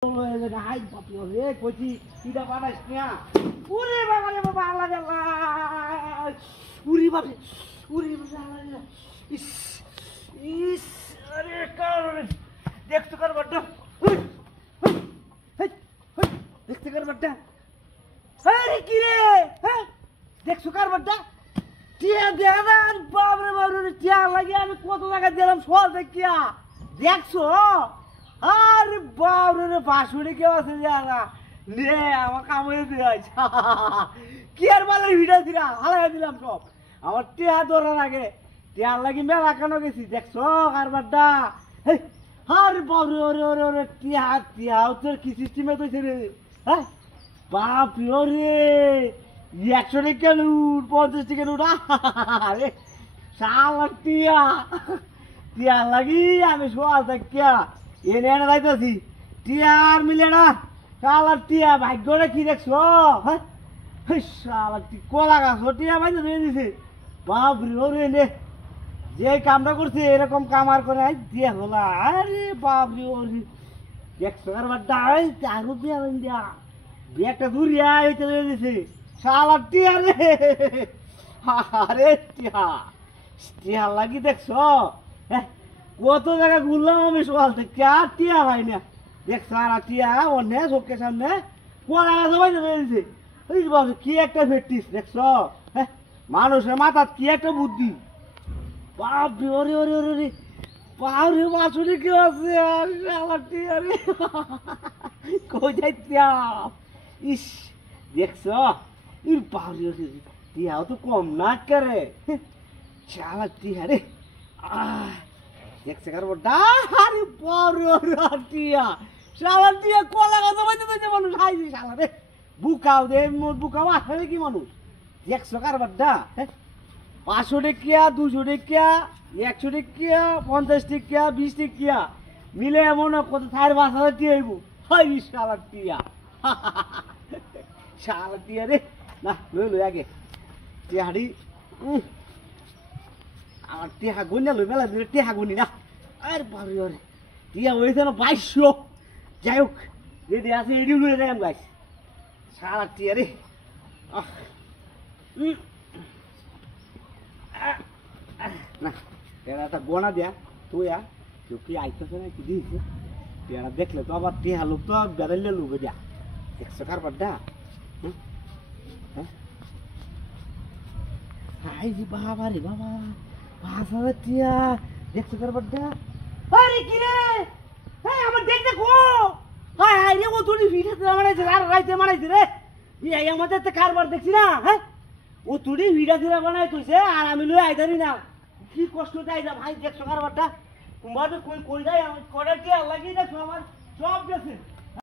high বাপি রে কইছি কিডা বানাইস না ওরে বাবা রে বাবা আল্লাহ আল্লাহ উরি বাপি উরি আল্লাহ ইস ইস আরে কার দেখতে কার বড় দেখতে কার বড় আরে কি রে হ্যাঁ দেখছো কার বড় টিয়া দেখান বাপ রে বাপ রে টিয়া লাগে আমি কত টাকা দিলাম সল দেখিয়া দেখছো আরে বাপ রে বাসুরি কেউ আছে যারা নে আমার কামড়ে দিয়ে কি আর বলে ভিডিও দিলা হালাই দিলাম সব আমার টিয়া ধরার আগে টিয়ার লাগি মেলা কেন গেছি দেখছো কারবারটা আরে বাপ রে ওরে ওরে ওরে টিয়া টিয়া তোর কি সিস্টেমে তৈছে রে হ্যাঁ বাপ রে 100 টাকা লুট 50 টাকা লুট আরে শালা টিয়া টিয়া লাগি আমি সোয়াল দেখিয়া এনে এনে যাইতেছি টিয়া আর মিলে না শালা টিয়া ভাগ্যটা কি দেখছো হ্যাঁ শালা কলা গাছ টিয়া বাইতে ধরে দিছে বাপ রে ওরে নে যে কামটা করছে এরকম কাম আর করে দিয়া হলা আরে বাপ রে ওরে দেখছো আর বাড্ডা আরো দিয়া দিয়া একটা দূরিয়া হইতে ধরে দিছে শালা টিয়া রে আরে টিয়া টিয়া লাগি দেখছো কত জায়গা ঘুরলাম আমি সকাল থেকে আর টিয়া ভাই না দেখছো আর টিয়া অন্য চোখের সামনে কোলা সবাই দিছে ওই বাবু কি একটা ভেটিস দেখছো হ্যাঁ মানুষের মাথার কি একটা বুদ্ধি বাপ ওরে ওরে ওরে রে বাপরে বাসুরি কেউ আছে আর টিয়া রে কই যাই টিয়া ইস দেখছো ইর বাপরে টিয়াও তো কম না করে শালা টিয়া রে দেখছে কার বড় আরে বড় টিয়া শালা টিয়া কোলা কথা বলতে বলতে মানুষ হাইছে শালা রে বুকাও দে মোর বুকাও আসলে কি মানুষ দেখছো কার বড় 500 টাকা 200 টাকা 100 টাকা 50 টাকা 20 টাকা মিলে এমন কত 5,000 টিয়া হইব হাই শালা টিয়া শালা টিয়া রে না লই আগে টিয়াড়ি আমার টিহা গুনিয়া লই মেলা দিলে টিহা গুনি না আর বাড়ি ওরে টিয়া হয়েছে না 2200 যাই হোক যদি আছে এডি লুয়ে যাই আমি গাইছি সারা টিয়া রে না এরা একটা গোনা দেয়া তুই কেউ কি আইতেছে না কি দিয়েছে টিয়ারা দেখলে তো আবার টিহা লোক তো বেড়াইলে লুবে দেয়া দেখছো কার বাড্ডা হাই রে বাবা রে বাবা 5,000 টিয়া দেখছো কার বাড্ডা আরে কি রে হ্যাঁ আমার দেখ দেখো হাই হাই রে ও তুই ভিডিও বানাইছে আর রাইতে বানাইছে রে এই আমাদের তো কারবার দেখছি না হ্যাঁ ও তুই ভিডিও বানাই তুইছে আর আমি লই আইতারি না কি কষ্ট দেয় না ভাই দেখছো কারবারটা তোমাদের কই কই যায় আমি করে কি লাগি দেখছো আমার সব গেছে